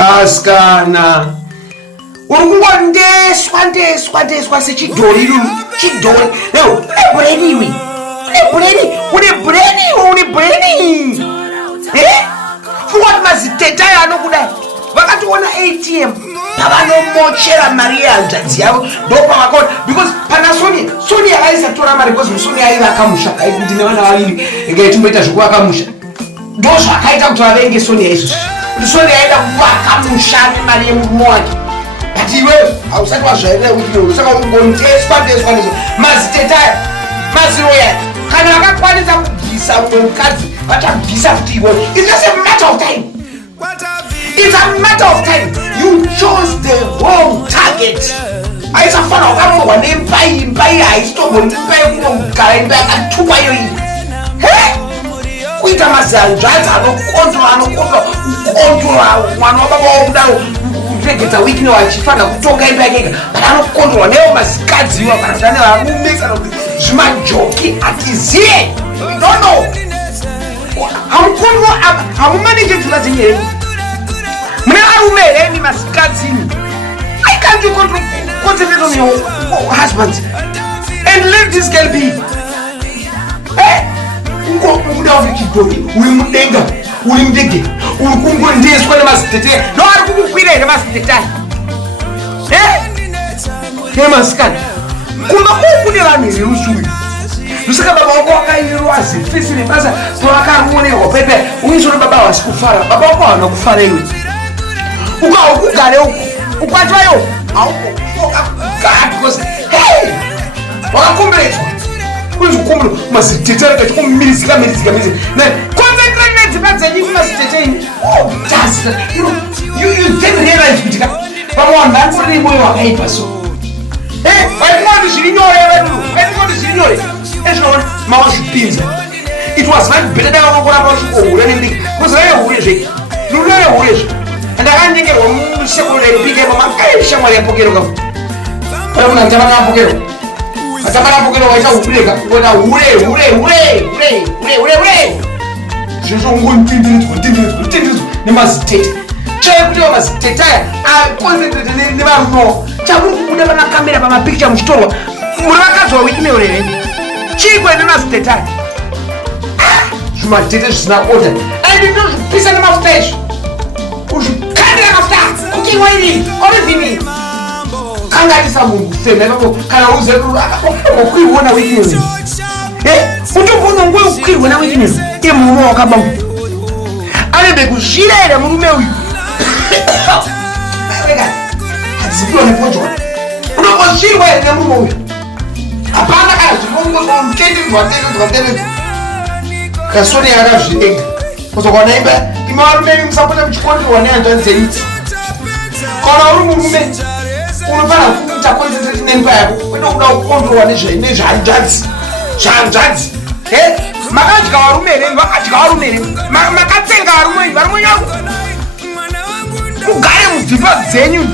asikana urikungondeswa sechidhori leo une fuwati mazitetai anokudai vakatoona ATM pavanomochera mari yehanzvadzi yavo ndopavakaona because pana sonia aisatora mari because sonia aivaka musha ndine vana vaviri ngaitimboita zvekuvaka musha ndo zvakaita kuti vavenge sonia izvozvi kuti sonia aida kuvaka musha nemari yemurume wake but iwewe hausati wazvairira wikino saka ungondeswa mazitetai maziroya kana vakakwanisa kubvisa mumwe mukadzi vachabvisa kuti iwewe. It's just a matter of time. It's a matter of time. You chose the wrong target. Aisafana wakamorwa nembai haisitogoni imbai kunogara imbai yakatupa iyoyi. Kuita mazanzvadzi anokontrola mwana wababa wamudaro kuregedza wiki newachifanira kutonga imba yake ega but anokontrola newo mazikadzi iwa kana kuti varume kana kuti zvimajoki atiziye nono hamumanije dzimba dzenyere mune varume hereni mazikadzini. I can't you concentrate on your husbands and let this girl be. Ungokuda uchidhori uri mudenga uri mudege uri kungondeswa nemazitetai no ari kukukwira here mazitetai nemasikana kumba kune vanhu here rushuwi rusaka baba wako wakairwa zifisi nebasa pavakaruonerwa pepe uisoro baba hawasi kufara baba wako hawana kufara iwe ukahokugare uku ukwatiwayo haukofoka kugara because hey wakakomberedzwa kuzvikumbiro mazitetai akachikomiridzika concentrate nedzimba dzenyu kumazitetai. Oh just you didn't realize kuti pamwe vanhu vari moyo wakaipa so vaimoni zviri nyore vaimoni zviri nyore ezvinoona mawazvipinza. It was not better than vakoramba uchikohure nembika because raihure zveke ruraihure zve andakanyengerwa musekondari mbika mamakaivishamwari yapokero kafu kana kuna mtamana yapokero atamana yapokero waita hukureka kuona hure zvizvo ungondindiridzwa nemazitete chaikuti mazitete aya aconcentrate nevarumewo chamuri kubuda vanakamera pamapicture muchitorwa muri vakadzwa wiki neurere chikwende mazitete aya zvimatete zvisina order and ndozvipisa nemafuta izvi kuzvikandira mafuta kukiwairi orivhini kanganisa munhu fema ipapo kana uzeokuiona wiki neurere utombona nguva yokukwirwa weakness murume wakabamba arebe kuzvira here murume uyu hadzipiwa nepojwa unongozvirwa here nemurume uyu hapana kana zvinongozvitendedzwa kasonia akazvidenga kuzokwana imba ime varume musapota muchikondirwa nehanzvadzi dzenyu kana uri murume unofanira kuita concentrate nemba yako kwete kuda kukondorwa nezvahanzvadzi zvanzvadzi makadya varume here vakadya varume here makatsenga varume varume yangu mugare mudzimba dzenyu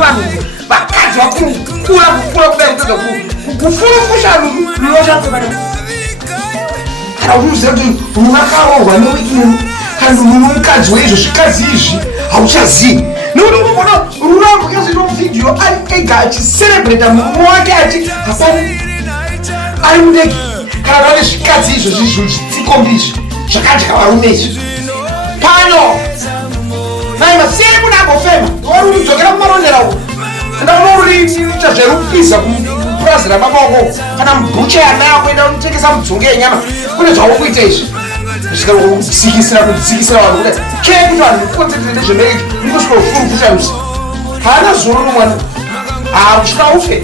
vanhu vakadzi vakukura kudai kutoza kufurufusha runoshaaa kana uchiuziva kuti runakarohwa newikini kana runumukadzi weizvo zvikadzi izvi hauchazii nekuti unogona runambokezvino vhidhiyo ari ega achicerebrata murume wake achi hapana ari mudeki kana vane zvikadzi izvozvi zvitsikombizvi zvakadya varume izvi pano naimasiyei munhu ambofema ori udzokera kumarondera uko andaona uriita zverupisa kupurazi ramamako kana mubhucha yana yako enda unotengesa mudzonge yenyama kune zvavo kuita izvi kudzikisira vanhu kudai chei kuti vanhu mukoncentrate nezvemarriage unosvika ufurufusha musi haana zoro nomwana uchida ufe